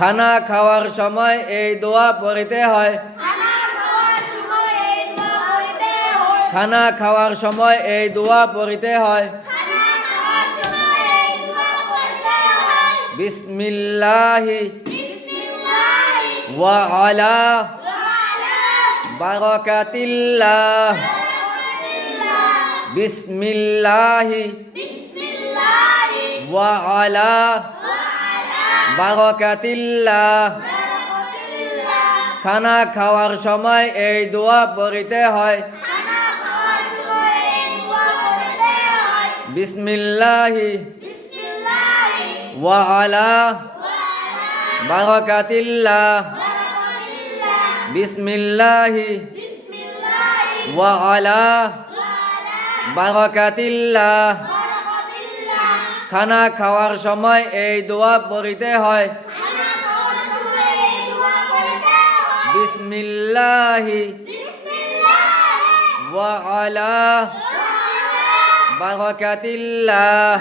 খানা খাওয়ার সময় এই দোয়া পড়তে হয়। খানা খাওয়ার সময় এই দোয়া পড়তে হয়। বিসমিল্লাহি ওয়া আলা বারাকাতিল্লাহ। বিসমিল্লাহি ওয়া আলা বারাকাতিল্লাহ। খানা খাওয়ার সময় এই দোয়া পড়তে হয়। বিসমিল্লাহি ওয়া আলা বারাকাতিল্লাহ। বিসমিল্লাহি ওয়া আলা বারাকাতিল্লাহ। খানা খাওয়ার সময় এই দোয়া পড়তে হয়। বিসমিল্লাহি ওয়া আলা বারাকাতিল্লাহ।